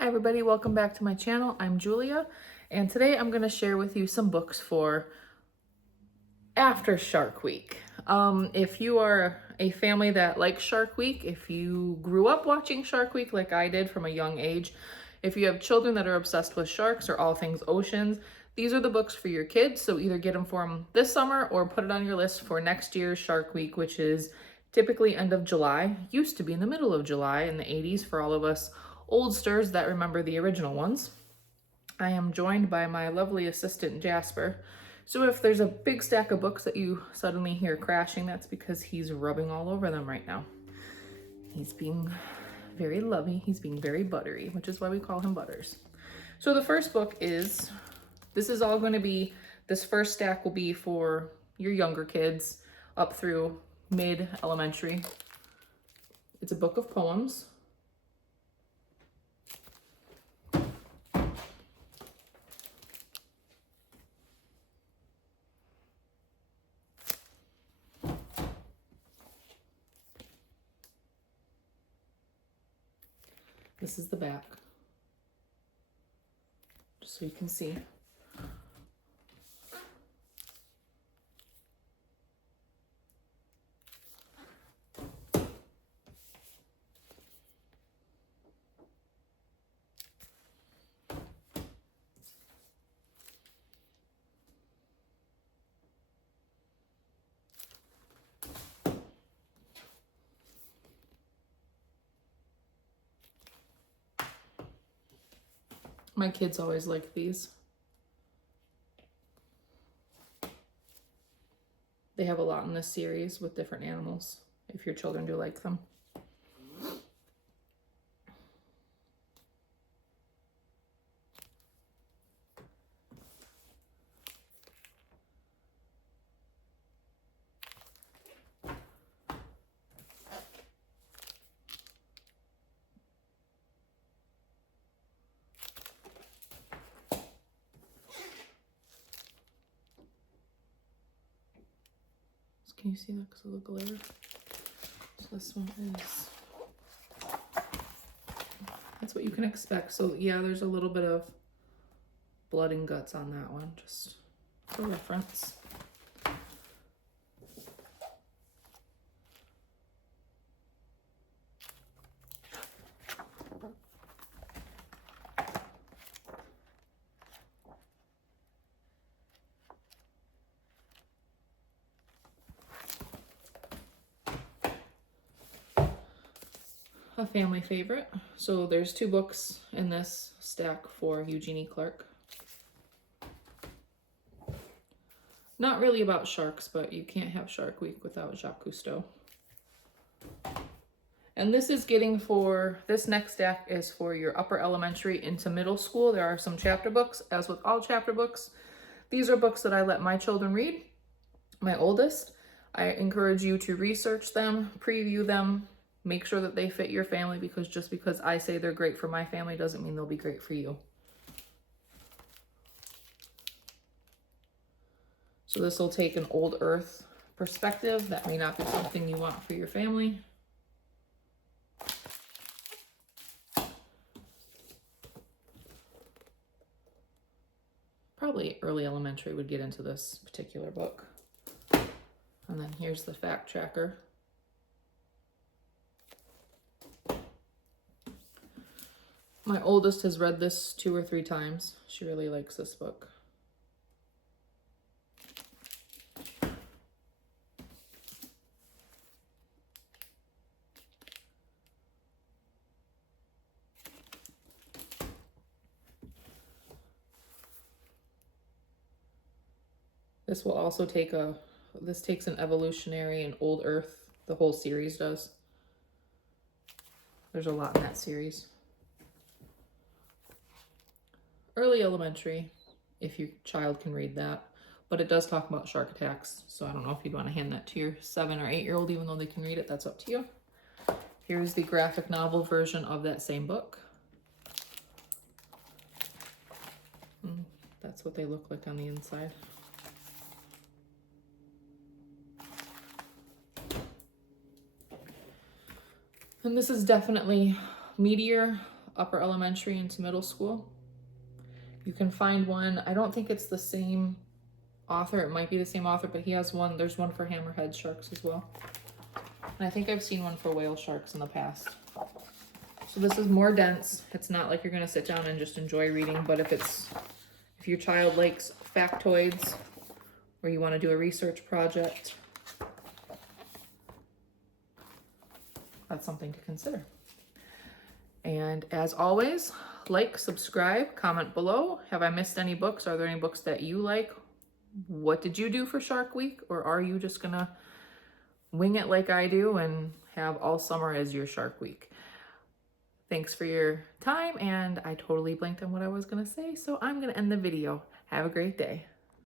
Hi everybody, welcome back to my channel. I'm Julia, and today I'm going to share with you some books for after Shark Week. If you are a family that likes Shark Week, if you grew up watching Shark Week like I did from a young age, if you have children that are obsessed with sharks or all things oceans, these are the books for your kids. So either get them for them this summer or put it on your list for next year's Shark Week, which is typically end of July. Used to be in the middle of July in the 80s for all of us oldsters that remember the original ones. I am joined by my lovely assistant Jasper. So if there's a big stack of books that you suddenly hear crashing, that's because he's rubbing all over them right now. He's being very lovey, he's being very buttery, which is why we call him Butters. So the first book is, this first stack will be for your younger kids up through mid-elementary. It's a book of poems. This is the back, just so you can see. My kids always like these. They have a lot in this series with different animals, if your children do like them. Can you see that because of the glare? So this one is, that's what you can expect. So yeah, there's a little bit of blood and guts on that one, just for reference. A family favorite. So there's 2 books in this stack for Eugenie Clark. Not really about sharks, but you can't have Shark Week without Jacques Cousteau. And this is this next stack is for your upper elementary into middle school. There are some chapter books, as with all chapter books. These are books that I let my children read, my oldest. I encourage you to research them, preview them, make sure that they fit your family, because just because I say they're great for my family doesn't mean they'll be great for you. So this will take an old earth perspective. That may not be something you want for your family. Probably early elementary would get into this particular book. And then here's the fact tracker. My oldest has read this 2 or 3 times. She really likes this book. This will also this takes an evolutionary and old earth. The whole series does. There's a lot in that series. Early elementary, if your child can read that. But it does talk about shark attacks, so I don't know if you'd want to hand that to your 7 or 8-year-old, even though they can read it. That's up to you. Here's the graphic novel version of that same book. That's what they look like on the inside. And this is definitely meatier, upper elementary into middle school. You can find one, I don't think it's the same author, it might be the same author, but he has one, there's one for hammerhead sharks as well. And I think I've seen one for whale sharks in the past. So this is more dense. It's not like you're gonna sit down and just enjoy reading, but if your child likes factoids or you wanna do a research project, that's something to consider. And as always, like, subscribe, comment below. Have I missed any books? Are there any books that you like? What did you do for Shark Week? Or are you just gonna wing it like I do and have all summer as your Shark Week? Thanks for your time, and I totally blanked on what I was gonna say, so I'm gonna end the video. Have a great day.